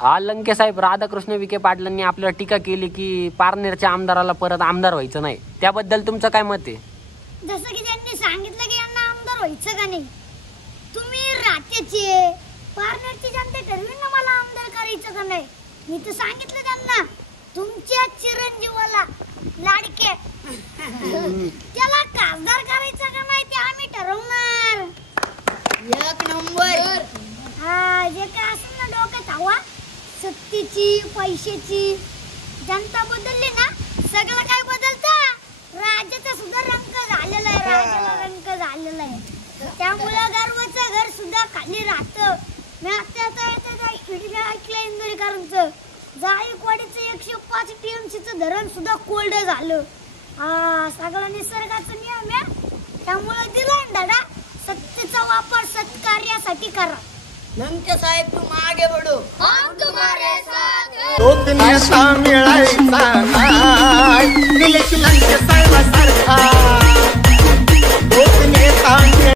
हा लंके साहेब, राधाकृष्ण विखे पाटलांनी आपल्याला टीका केली की पारनेरच्या आमदाराला परत आमदार व्हायचं नाही, त्याबद्दल तुमचं काय मत आहे? जसं की त्यांनी सांगितलं की यांना आमदार व्हायचं का नाही, तुम्ही रात्याचे पारनेरची जनता ठरवी ना मला आमदार करायचं का नाही. मी तर सांगितलं त्यांना तुमच्या चिरंजीवाला लाडके त्याला खासदार करायचं का नाही ते आम्ही ठरवणार. एक नंबर. हा जे काय असेल ना डोक्यात हवा, सत्तेची पैशाची, जनता बदलली ना सगळं काय बदलतं. राज्याचा सुद्धा रंग झालेला आहे, राज्याला रंग झालेला आहे. त्यामुळे गर्वाचं घर सुद्धा खाली राहतं. मी आता ऐकलं इंदोरीकरांचं जायकवाडीचं 105 TMCचं धरण सुद्धा कोल्ड झालं. हा सगळं निसर्गाचा नियम आहे. त्यामुळे दिला धडा, सत्तेचा वापर सत्कार्यासाठी करा. लंके साहेब तुम आगे बढ़ो, हम तुम्हारे साथ हैं. तो दिन ऐसा मिळायचा नाही.